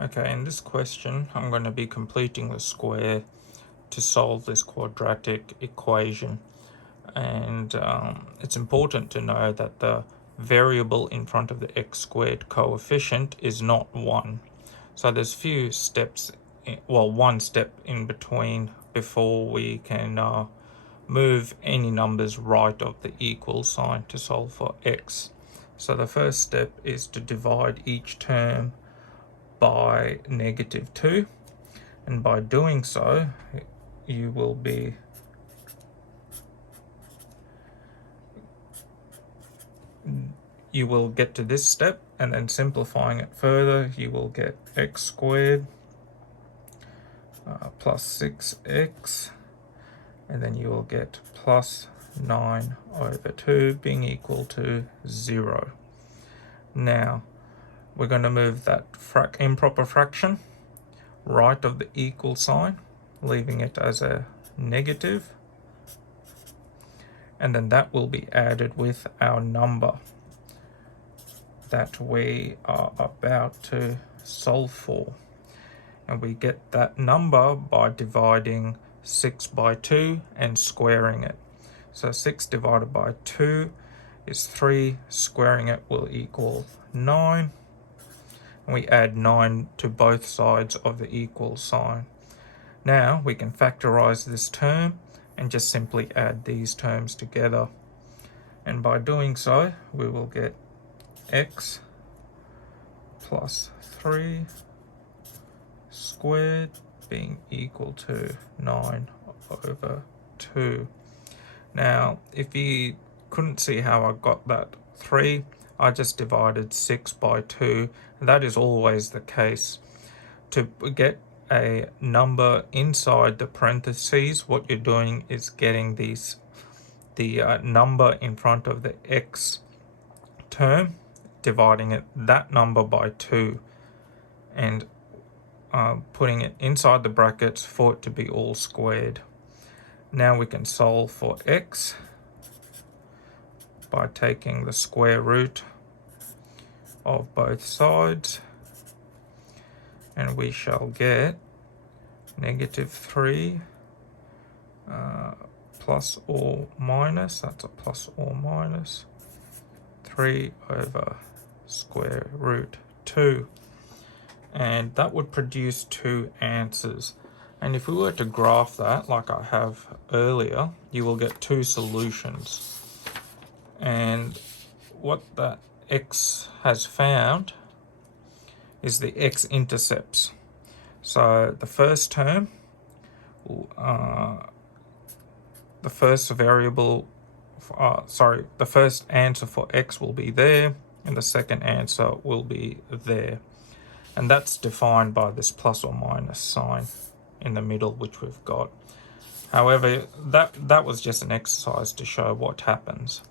Okay, in this question, I'm going to be completing the square to solve this quadratic equation. And it's important to know that the variable in front of the x squared coefficient is not 1. So there's few steps, one step in between before we can move any numbers right of the equal sign to solve for x. So the first step is to divide each term by -2, and by doing so you will get to this step, and then simplifying it further you will get x squared plus 6x, and then you will get plus 9/2 being equal to 0. Now we're going to move that improper fraction right of the equal sign, leaving it as a negative, and then that will be added with our number that we are about to solve for. And we get that number by dividing 6 by 2 and squaring it. So 6 divided by 2 is 3, squaring it will equal 9. And we add 9 to both sides of the equal sign. Now we can factorize this term and just simply add these terms together. And by doing so, we will get x plus 3 squared being equal to 9/2. Now, if you couldn't see how I got that 3, I just divided 6 by 2. That is always the case. To get a number inside the parentheses, what you're doing is getting the number in front of the x term, dividing that number by 2, and putting it inside the brackets for it to be all squared. Now we can solve for x by taking the square root of both sides, and we shall get -3 plus or minus, that's a plus or minus, 3 over square root 2. And that would produce 2 answers. And if we were to graph that like I have earlier, you will get 2 solutions. And what that x has found is the x-intercepts. So the first term, the first answer for x will be there, and the second answer will be there. And that's defined by this plus or minus sign in the middle, which we've got. However, that was just an exercise to show what happens.